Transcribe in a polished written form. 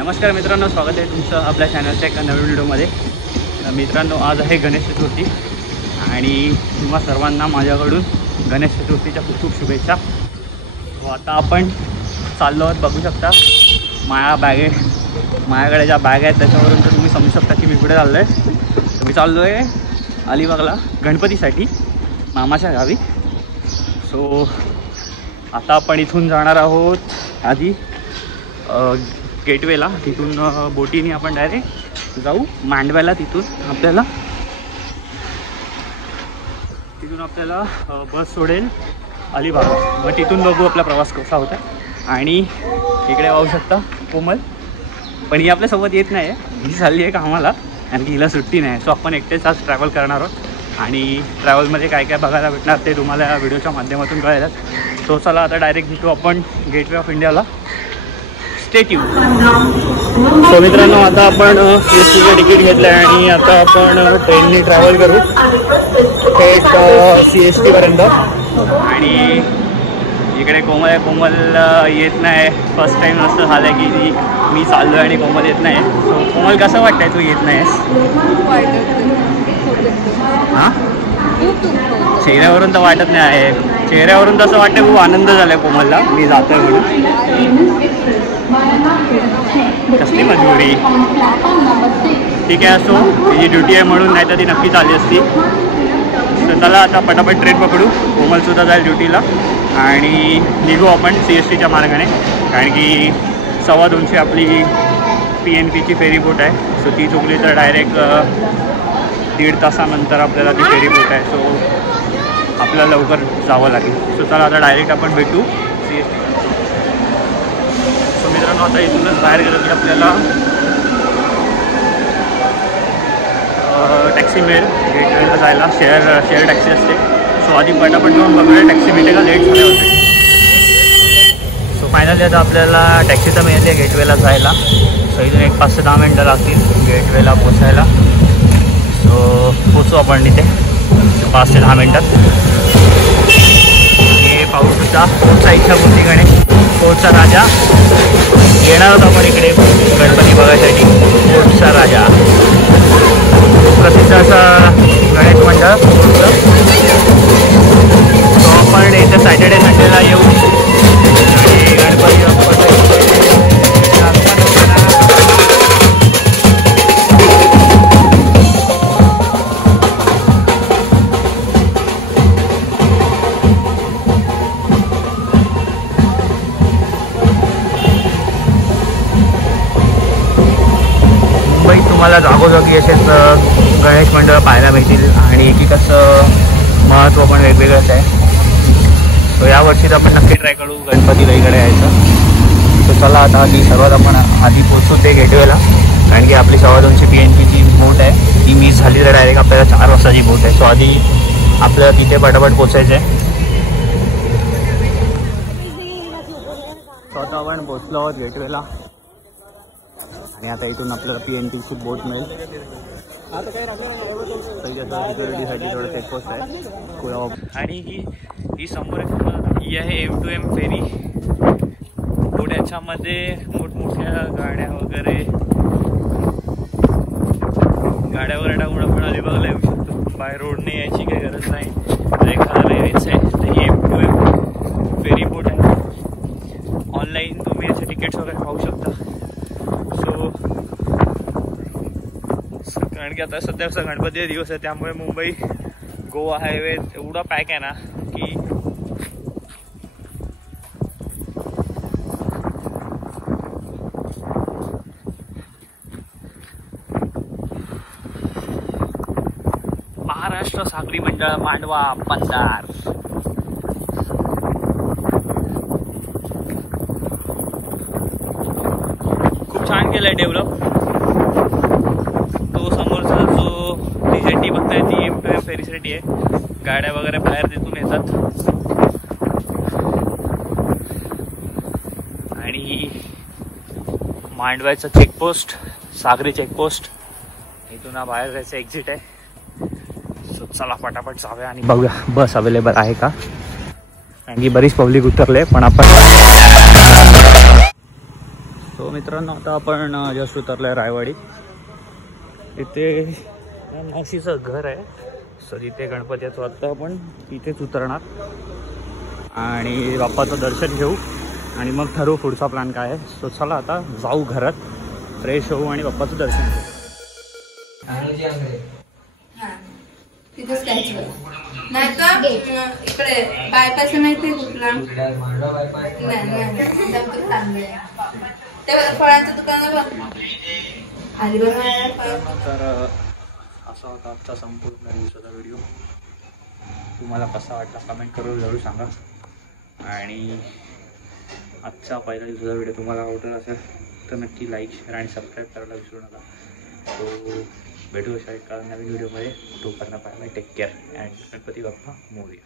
नमस्कार मित्रांनो, स्वागत आहे तुमचं आपल्या चॅनलच्या एका नवीन व्हिडिओमध्ये. मित्रांनो, आज आहे गणेश चतुर्थी आणि तुम्हा सर्वांना माझ्याकडून गणेश चतुर्थीच्या खूप खूप शुभेच्छा. आता आपण चाललो आहोत, बघू शकता माझ्याकडे ज्या बॅग आहेत त्याच्यावरून तर तुम्ही समजू शकता की मी कुठे चाललो आहे. तर मी चाललो आहे अलिबागला गणपतीसाठी मामाच्या गावी. सो आता आपण इथून जाणार आहोत आधी गेटवेला, तिथून बोटीने आपण डायरेक्ट जाऊ मांडव्याला. तिथून आपल्याला बस सोडेल अलिबाग. मग तिथून बघू आपला प्रवास कसा होता. आणि इकडे पाहू शकता कोमल, पण ही आपल्यासोबत येत नाही आहे, ही चालली आहे कामाला कारण की हिला सुट्टी नाही. सो आपण एकटेच आज ट्रॅव्हल करणार आहोत आणि ट्रॅव्हलमध्ये काय काय बघायला भेटणार ते तुम्हाला या व्हिडिओच्या माध्यमातून कळेल. तो चला आता डायरेक्ट भेटू आपण गेटवे ऑफ इंडियाला. Stay tune. सो मित्रांनो, आता आपण CSTचं तिकीट घेतलं आहे आणि आता आपण ट्रेनने ट्रॅव्हल करू थेट CSTपर्यंत. आणि इकडे कोमल येत नाही. फर्स्ट टाईम असं झालं की मी चाललो आहे आणि कोमल येत नाही. सो कोमल, कसं वाटतंय तू येत नाहीस? हां, चेहऱ्यावरून तर वाटत नाही आहे. चेहऱ्यावरून तसं वाटतं खूप आनंद झाला आहे कोमलला मी जातोय म्हणून. कसली मजबुरी. ठीक आहे, असो, तिची ड्युटी आहे म्हणून, नाही तर ती नक्कीच आली असती. तर चला आता पटापट ट्रेन पकडू. कोमलसुद्धा जाईल ड्युटीला आणि निघू आपण CSTच्या मार्गाने. कारण की 2:15 आपली PNPची फेरी बोट आहे. सो ती चुकली तर डायरेक्ट 1.5 तासानंतर आपल्याला ती फेरी बोट आहे. सो आपल्याला लवकर जावं लागेल. सो चला आता डायरेक्ट आपण भेटू CST. सो मित्रांनो, आता इथूनच बाहेर गेलं की आपल्याला टॅक्सी मिळेल गेटवेला जायला. शेअर टॅक्सी असते. सो आधी पटापट जाऊन बघूया टॅक्सी मिळते का, लेट झाले होते. सो फायनली आता आपल्याला टॅक्सी तर मिळते गेटवेला जायला. सो इथून 5 ते 10 मिनटं लागतील गेटवेला पोचायला. सो पोचू आपण तिथे 5 ते 10 मिनटात. हे पाहू शकता कोटचा इच्छापूर्ती गणेश, कोटचा राजा येणार होता आपण इकडे गणपती बघायसाठी. कोटचा राजा प्रसिद्ध असा गणेश मंडळ कोटचं. तो आपण इथे सॅटर्डे संडेला येऊ आणि गणपती तुम्हाला जागोजागी असेच गणेश मंडळ पाहायला मिळतील आणि एकीकडचं महत्त्व पण वेगवेगळंच आहे. सो यावर्षी तर आपण नक्की ट्राय करू गणपतीला इकडे यायचं. सो चला आता सर्वात आपण आधी पोचू ते गेटवेला. कारण की आपली 2:15 PNPची बोट आहे, ती मिस झाली तर डायरेक्ट आपल्याला 4 वाजताची बोट आहे. सो आधी आपल्याला तिथे पटापट पोचायचं आहे. सो आता आपण पोचलो आहोत गेटवेला आणि आता इथून आपल्याला PNPची बोट मिळेल. सिक्युरिटीसाठी थोडं चेकपोस्ट आहे. आणि ही समोर ही आहे M2M फेरी बोट. याच्यामध्ये मोठमोठ्या गाड्या वगैरे टाकून आपण अलिबागला येऊ शकतो. बाय रोडने यायची काही गरज नाही. एखादा रेंज आहे तर ही M2M फेरी बोट आहे. ऑनलाईन तुम्ही याचे तिकीट्स वगैरे पाहू शकता. कारण की आता सध्या गणपती दिवस आहे त्यामुळे मुंबई गोवा हायवे एवढा पॅक आहे ना की महाराष्ट्र सागरी मंडळ मांडवा पंधार. खूप छान केलंय डेव्हलप. बघताय ती M2M फेरीसाठी आहे. गाड्या वगैरे बाहेर तिथून येतात आणि मांडव्याचं चेकपोस्ट, सागरी चेकपोस्ट, इथून हा बाहेर जायचं एक्झिट आहे. सो चला पटापट जाऊया आणि बघूया बस अवेलेबल आहे का. कारण की बरीच पब्लिक उतरले पण आपण सो मित्रांनो, आता आपण जस्ट उतरलोय रायवाडी. इथे मावशीचं घर आहे. सो तिथे गणपतीचं वाटतं आपण तिथेच उतरणार आणि बाप्पाचं दर्शन घेऊ आणि मग ठरवू पुढचा प्लॅन काय आहे. सो चला आता जाऊ घरात, फ्रेश होऊ आणि बाप्पाचं दर्शन घेऊ. तिथेच जायचं नाही तर इकडे बायपास माहिती कुठला ते फळांचं दुकान आधी तर असा होता आजचा संपूर्ण दिवसाचा व्हिडिओ. तुम्हाला कसा वाटला कमेंट करून जरूर सांगा. आणि आजचा पहिला दिवसाचा व्हिडिओ तुम्हाला आवडत असेल तर नक्की लाईक, शेअर आणि सबस्क्राईब करायला विसरू नका. तो भेटू अशा एका नवीन व्हिडिओमध्ये. तोपर्यंत bye bye, take care and Ganpati Bappa Morya.